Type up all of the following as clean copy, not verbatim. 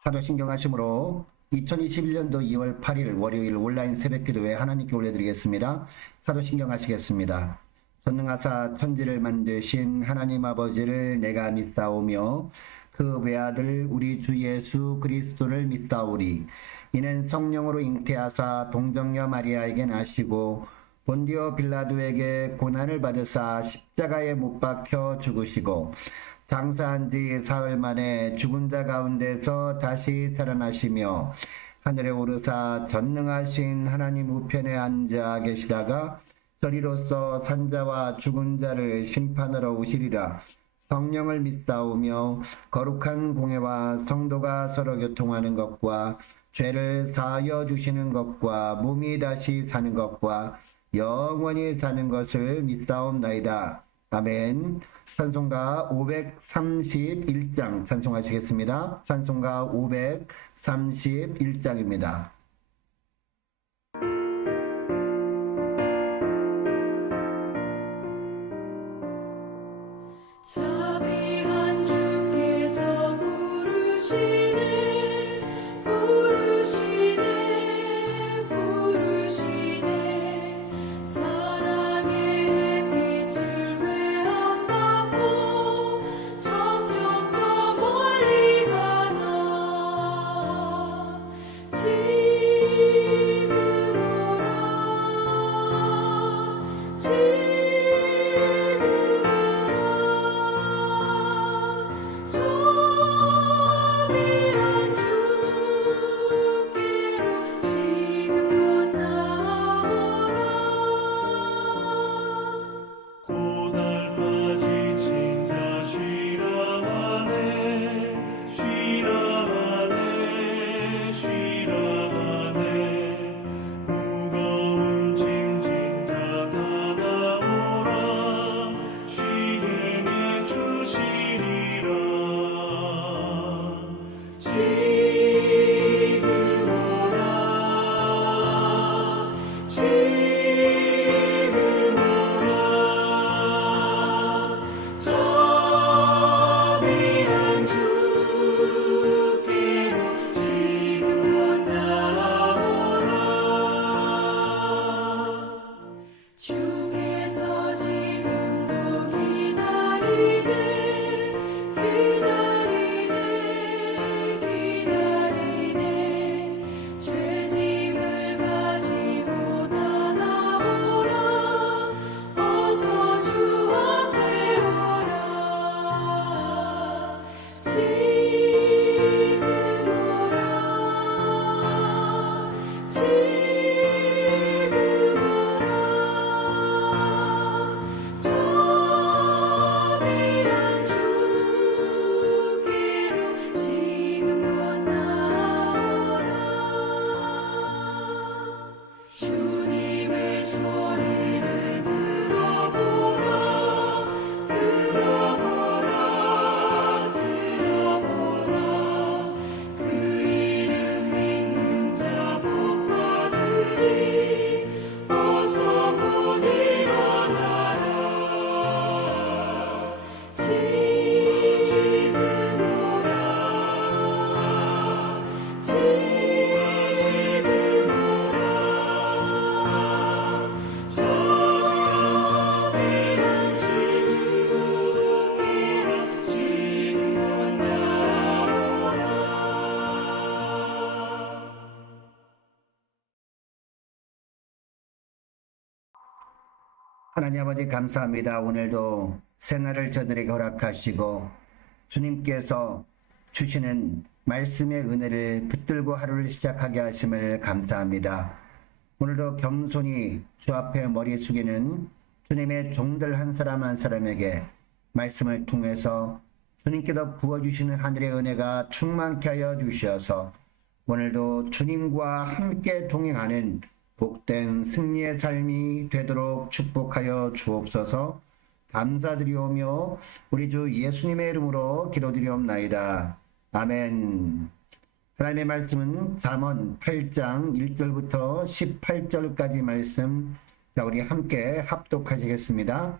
사도신경 하심으로 2021년도 2월 8일 월요일 온라인 새벽기도회 하나님께 올려드리겠습니다. 사도신경 하시겠습니다. 전능하사 천지를 만드신 하나님 아버지를 내가 믿사오며 그 외아들 우리 주 예수 그리스도를 믿사오리. 이는 성령으로 잉태하사 동정녀 마리아에게 나시고 본디오 빌라도에게 고난을 받으사 십자가에 못 박혀 죽으시고 장사한 지 사흘 만에 죽은 자 가운데서 다시 살아나시며 하늘에 오르사 전능하신 하나님 우편에 앉아 계시다가 저리로서 산자와 죽은 자를 심판하러 오시리라. 성령을 믿사오며 거룩한 공회와 성도가 서로 교통하는 것과 죄를 사하여 주시는 것과 몸이 다시 사는 것과 영원히 사는 것을 믿사옵나이다. 아멘. 찬송가 531장 찬송하시겠습니다. 찬송가 531장입니다. 자비한 주께서 부르시네 부르시네 부르시네 사랑의 빛을 외안받고 점점 더 멀리 가나 지금 오라 지금 자비한 주께로 지금 나오라 고달파 지친 자 쉬라 하네 쉬라 하네 쉬라 하네 무거운 짐진 자 다 나오라 쉬게 해 주시리라 지금 오라 지금 오라 자비한 주께로 지금 나오라 주께서 지금도 기다리네 기다리네 기다리네 죄짐을 가지고 다 나오라 어서 주 앞에 오라 지금 오라 지금 오라 자비한 주께로 지금 나오라 주님의 소리를 들어보라 들어보라 들어보라 그 이름 믿는 자 복 받으리 어서 곧 일어나라 지금 오라 지금 오라 자비한 주께로 지금 나오라 하나님 아버지 감사합니다. 오늘도 생활을 저들에게 허락하시고 주님께서 주시는 말씀의 은혜를 붙들고 하루를 시작하게 하심을 감사합니다. 오늘도 겸손히 주 앞에 머리 숙이는 주님의 종들 한 사람 한 사람에게 말씀을 통해서 주님께서 부어주시는 하늘의 은혜가 충만케 하여 주셔서 오늘도 주님과 함께 동행하는 복된 승리의 삶이 되도록 축복하여 주옵소서. 감사드리오며 우리 주 예수님의 이름으로 기도드리옵나이다. 아멘. 하나님의 말씀은 잠언 8장 1절부터 18절까지 말씀. 자, 우리 함께 합독하시겠습니다.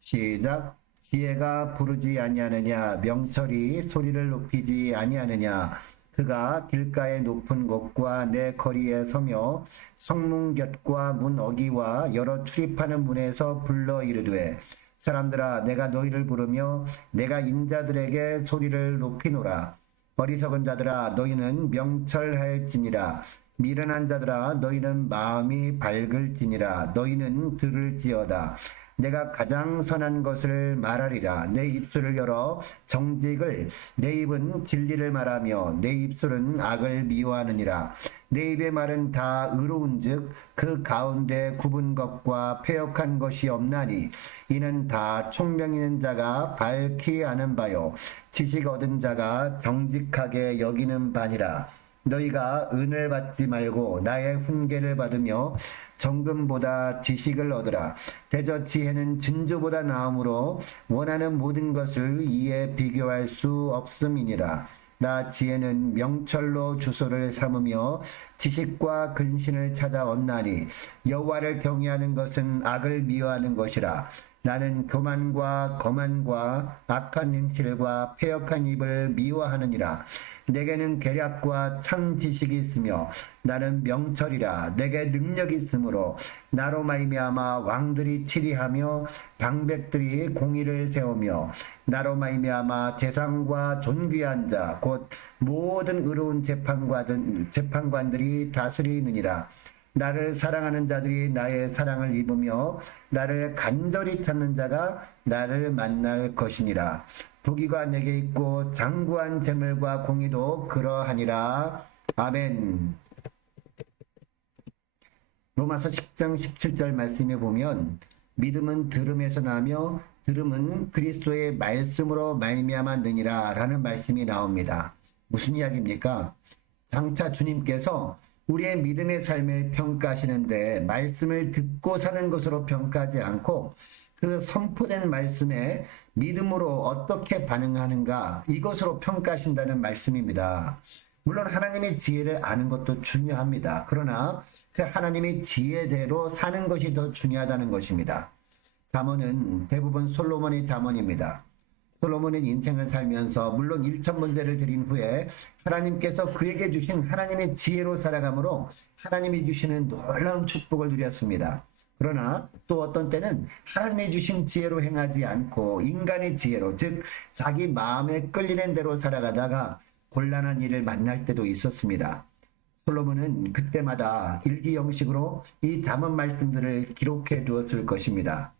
시작. 지혜가 부르지 아니하느냐, 명철이 소리를 높이지 아니하느냐, 그가 길가의 높은 곳과 내 거리에 서며 성문 곁과 문 어기와 여러 출입하는 문에서 불러 이르되 사람들아 내가 너희를 부르며 내가 인자들에게 소리를 높이노라. 어리석은 자들아 너희는 명철할지니라. 미련한 자들아 너희는 마음이 밝을지니라. 너희는 들을지어다. 내가 가장 선한 것을 말하리라. 내 입술을 열어 정직을, 내 입은 진리를 말하며 내 입술은 악을 미워하느니라. 내 입의 말은 다 의로운즉 그 가운데 굽은 것과 패역한 것이 없나니 이는 다 총명 있는 자가 밝히 아는 바요 지식 얻은 자가 정직하게 여기는 바니라. 너희가 은을 받지 말고 나의 훈계를 받으며 정금보다 지식을 얻으라. 대저 지혜는 진주보다 나음으로 원하는 모든 것을 이에 비교할 수 없음이니라. 나 지혜는 명철로 주소를 삼으며 지식과 근신을 찾아 얻나니 여호와를 경외하는 것은 악을 미워하는 것이라. 나는 교만과 거만과 악한 행실과 패역한 입을 미워하느니라. 내게는 계략과 참 지식이 있으며 나는 명철이라. 내게 능력이 있으므로 나로 말미암아 왕들이 치리하며 방백들이 공의를 세우며 나로 말미암아 재상과 존귀한 자 곧 모든 의로운 재판관들이 다스리느니라. 나를 사랑하는 자들이 나의 사랑을 입으며 나를 간절히 찾는 자가 나를 만날 것이니라. 부귀가 내게 있고 장구한 재물과 공의도 그러하니라. 아멘. 로마서 10장 17절 말씀에 보면 믿음은 들음에서 나며 들음은 그리스도의 말씀으로 말미암아 느니라 라는 말씀이 나옵니다. 무슨 이야기입니까? 장차 주님께서 우리의 믿음의 삶을 평가하시는데 말씀을 듣고 사는 것으로 평가하지 않고 그 선포된 말씀에 믿음으로 어떻게 반응하는가 이것으로 평가하신다는 말씀입니다. 물론 하나님의 지혜를 아는 것도 중요합니다. 그러나 그 하나님의 지혜대로 사는 것이 더 중요하다는 것입니다. 잠언은 대부분 솔로몬의 잠언입니다. 솔로몬은 인생을 살면서 물론 1,000문제를 드린 후에 하나님께서 그에게 주신 하나님의 지혜로 살아가므로 하나님이 주시는 놀라운 축복을 누렸습니다. 그러나 또 어떤 때는 하나님이 주신 지혜로 행하지 않고 인간의 지혜로 즉 자기 마음에 끌리는 대로 살아가다가 곤란한 일을 만날 때도 있었습니다. 솔로몬은 그때마다 일기 형식으로 이 잠언 말씀들을 기록해 두었을 것입니다.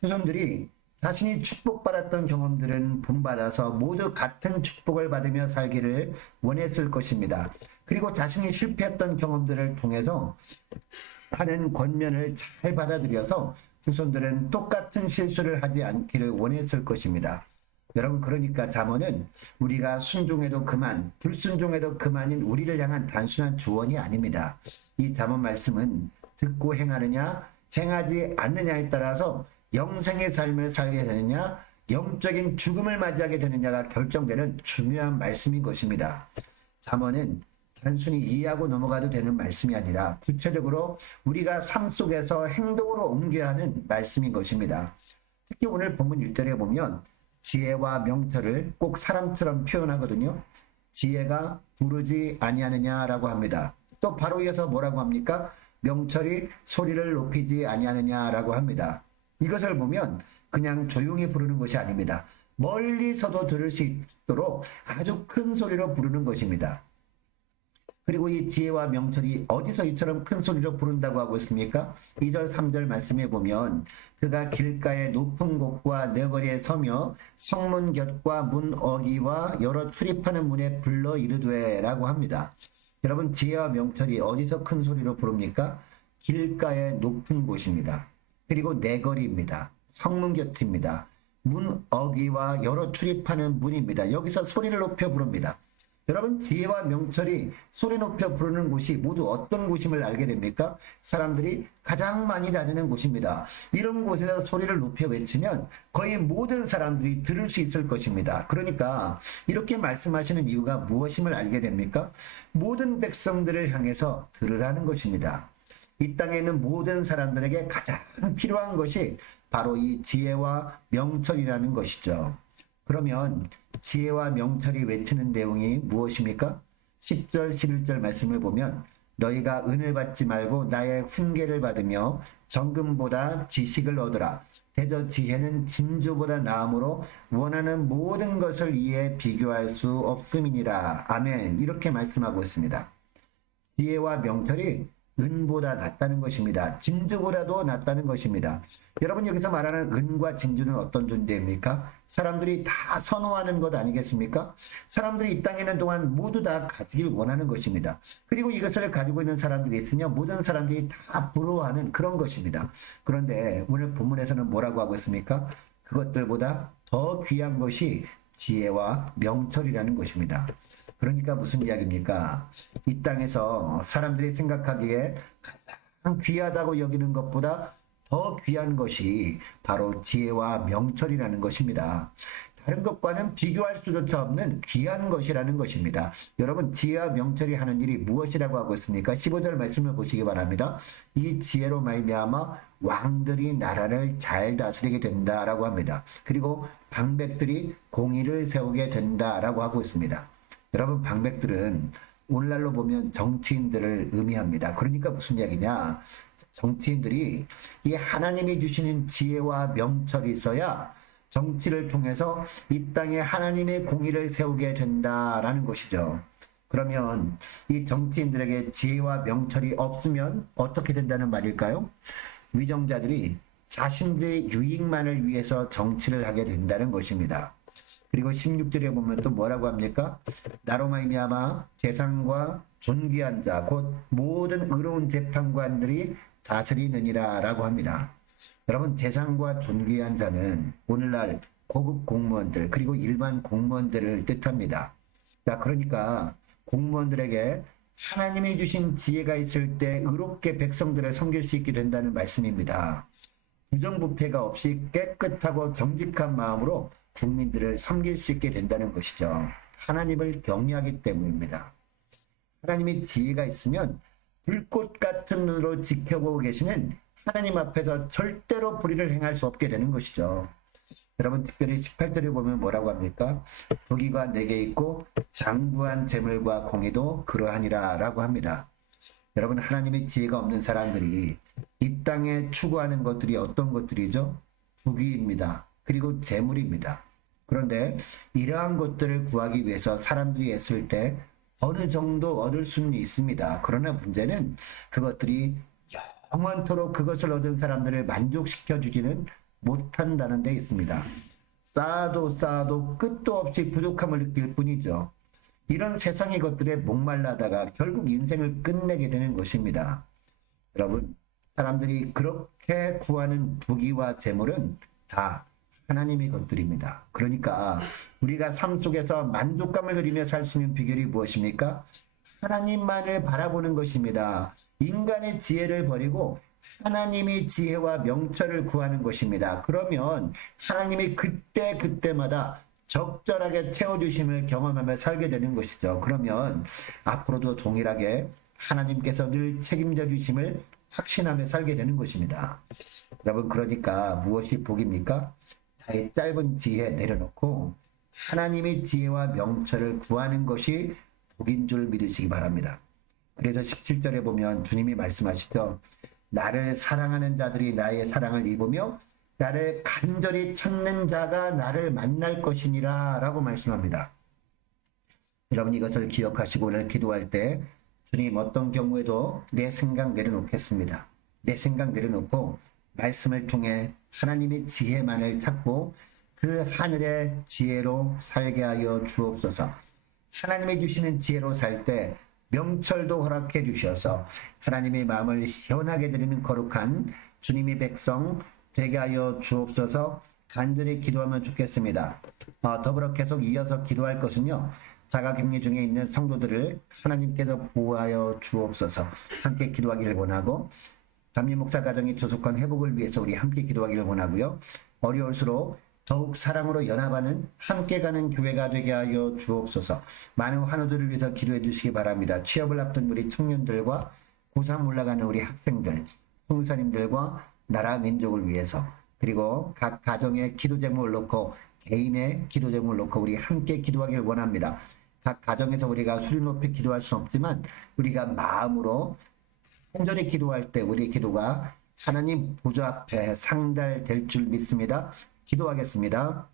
후손들이 자신이 축복받았던 경험들은 본받아서 모두 같은 축복을 받으며 살기를 원했을 것입니다. 그리고 자신이 실패했던 경험들을 통해서 하는 권면을 잘 받아들여서 후손들은 똑같은 실수를 하지 않기를 원했을 것입니다. 여러분, 그러니까 잠언은 우리가 순종해도 그만, 불순종해도 그만인 우리를 향한 단순한 조언이 아닙니다. 이 잠언 말씀은 듣고 행하느냐, 행하지 않느냐에 따라서 영생의 삶을 살게 되느냐, 영적인 죽음을 맞이하게 되느냐가 결정되는 중요한 말씀인 것입니다. 잠언은 단순히 이해하고 넘어가도 되는 말씀이 아니라 구체적으로 우리가 삶 속에서 행동으로 옮겨야 하는 말씀인 것입니다. 특히 오늘 본문 1절에 보면 지혜와 명철을 꼭 사람처럼 표현하거든요. 지혜가 부르지 아니하느냐라고 합니다. 또 바로 이어서 뭐라고 합니까? 명철이 소리를 높이지 아니하느냐라고 합니다. 이것을 보면 그냥 조용히 부르는 것이 아닙니다. 멀리서도 들을 수 있도록 아주 큰 소리로 부르는 것입니다. 그리고 이 지혜와 명철이 어디서 이처럼 큰 소리로 부른다고 하고 있습니까? 2절 3절 말씀에 보면 그가 길가의 높은 곳과 내거리에 서며 성문 곁과 문 어기와 여러 출입하는 문에 불러 이르되 라고 합니다. 여러분, 지혜와 명철이 어디서 큰 소리로 부릅니까? 길가의 높은 곳입니다. 그리고 내거리입니다. 성문 곁입니다. 문 어기와 여러 출입하는 문입니다. 여기서 소리를 높여 부릅니다. 여러분, 지혜와 명철이 소리 높여 부르는 곳이 모두 어떤 곳임을 알게 됩니까? 사람들이 가장 많이 다니는 곳입니다. 이런 곳에서 소리를 높여 외치면 거의 모든 사람들이 들을 수 있을 것입니다. 그러니까 이렇게 말씀하시는 이유가 무엇임을 알게 됩니까? 모든 백성들을 향해서 들으라는 것입니다. 이 땅에 있는 모든 사람들에게 가장 필요한 것이 바로 이 지혜와 명철이라는 것이죠. 그러면 지혜와 명철이 외치는 내용이 무엇입니까? 10절 11절 말씀을 보면 너희가 은을 받지 말고 나의 훈계를 받으며 정금보다 지식을 얻으라. 대저 지혜는 진주보다 나음으로 원하는 모든 것을 이에 비교할 수 없음이니라. 아멘. 이렇게 말씀하고 있습니다. 지혜와 명철이 은보다 낫다는 것입니다. 진주보다도 낫다는 것입니다. 여러분, 여기서 말하는 은과 진주는 어떤 존재입니까? 사람들이 다 선호하는 것 아니겠습니까? 사람들이 이 땅에 있는 동안 모두 다 가지길 원하는 것입니다. 그리고 이것을 가지고 있는 사람들이 있으면 모든 사람들이 다 부러워하는 그런 것입니다. 그런데 오늘 본문에서는 뭐라고 하고 있습니까? 그것들보다 더 귀한 것이 지혜와 명철이라는 것입니다. 그러니까 무슨 이야기입니까? 이 땅에서 사람들이 생각하기에 가장 귀하다고 여기는 것보다 더 귀한 것이 바로 지혜와 명철이라는 것입니다. 다른 것과는 비교할 수조차 없는 귀한 것이라는 것입니다. 여러분, 지혜와 명철이 하는 일이 무엇이라고 하고 있습니까? 15절 말씀을 보시기 바랍니다. 이 지혜로 말미암아 왕들이 나라를 잘 다스리게 된다라고 합니다. 그리고 방백들이 공의를 세우게 된다라고 하고 있습니다. 여러분, 방백들은 오늘날로 보면 정치인들을 의미합니다. 그러니까 무슨 이야기냐? 정치인들이 이 하나님이 주시는 지혜와 명철이 있어야 정치를 통해서 이 땅에 하나님의 공의를 세우게 된다라는 것이죠. 그러면 이 정치인들에게 지혜와 명철이 없으면 어떻게 된다는 말일까요? 위정자들이 자신들의 유익만을 위해서 정치를 하게 된다는 것입니다. 그리고 16절에 보면 또 뭐라고 합니까? 나로 말미암아 재상과 존귀한 자 곧 모든 의로운 재판관들이 다스리느니라 라고 합니다. 여러분, 재상과 존귀한 자는 오늘날 고급 공무원들 그리고 일반 공무원들을 뜻합니다. 자, 그러니까 공무원들에게 하나님이 주신 지혜가 있을 때 의롭게 백성들을 섬길 수 있게 된다는 말씀입니다. 부정부패가 없이 깨끗하고 정직한 마음으로 국민들을 섬길 수 있게 된다는 것이죠. 하나님을 경외하기 때문입니다. 하나님의 지혜가 있으면 불꽃 같은 눈으로 지켜보고 계시는 하나님 앞에서 절대로 불의를 행할 수 없게 되는 것이죠. 여러분, 특별히 18절에 보면 뭐라고 합니까? 부귀가 내게 있고 장구한 재물과 공의도 그러하니라 라고 합니다. 여러분, 하나님의 지혜가 없는 사람들이 이 땅에 추구하는 것들이 어떤 것들이죠? 부귀입니다. 그리고 재물입니다. 그런데 이러한 것들을 구하기 위해서 사람들이 애쓸 때 어느 정도 얻을 수는 있습니다. 그러나 문제는 그것들이 영원토록 그것을 얻은 사람들을 만족시켜 주지는 못한다는 데 있습니다. 쌓아도 끝도 없이 부족함을 느낄 뿐이죠. 이런 세상의 것들에 목말라다가 결국 인생을 끝내게 되는 것입니다. 여러분, 사람들이 그렇게 구하는 부귀와 재물은 다 하나님의 것들입니다. 그러니까 우리가 삶 속에서 만족감을 누리며 살 수 있는 비결이 무엇입니까? 하나님만을 바라보는 것입니다. 인간의 지혜를 버리고 하나님의 지혜와 명철을 구하는 것입니다. 그러면 하나님이 그때마다 적절하게 채워주심을 경험하며 살게 되는 것이죠. 그러면 앞으로도 동일하게 하나님께서 늘 책임져 주심을 확신하며 살게 되는 것입니다. 여러분, 그러니까 무엇이 복입니까? 나의 짧은 지혜 내려놓고 하나님의 지혜와 명철을 구하는 것이 복인 줄 믿으시기 바랍니다. 그래서 17절에 보면 주님이 말씀하시죠. 나를 사랑하는 자들이 나의 사랑을 입으며 나를 간절히 찾는 자가 나를 만날 것이니라 라고 말씀합니다. 여러분, 이것을 기억하시고 오늘 기도할 때 주님, 어떤 경우에도 내 생각 내려놓겠습니다. 내 생각 내려놓고 말씀을 통해 하나님의 지혜만을 찾고 그 하늘의 지혜로 살게 하여 주옵소서. 하나님이 주시는 지혜로 살 때 명철도 허락해 주셔서 하나님의 마음을 시원하게 드리는 거룩한 주님의 백성 되게 하여 주옵소서. 간절히 기도하면 좋겠습니다. 더불어 계속 이어서 기도할 것은요, 자가격리 중에 있는 성도들을 하나님께서 보호하여 주옵소서. 함께 기도하기를 원하고, 담임 목사 가정의 조속한 회복을 위해서 우리 함께 기도하기를 원하고요. 어려울수록 더욱 사랑으로 연합하는 함께 가는 교회가 되게 하여 주옵소서. 많은 환우들을 위해서 기도해 주시기 바랍니다. 취업을 앞둔 우리 청년들과 고3 올라가는 우리 학생들, 성사님들과 나라 민족을 위해서, 그리고 각 가정의 기도 제목을 놓고 개인의 기도 제목을 놓고 우리 함께 기도하기를 원합니다. 각 가정에서 우리가 소리 높이 기도할 수는 없지만 우리가 마음으로 간절히 기도할 때 우리 기도가 하나님 보좌 앞에 상달될 줄 믿습니다. 기도하겠습니다.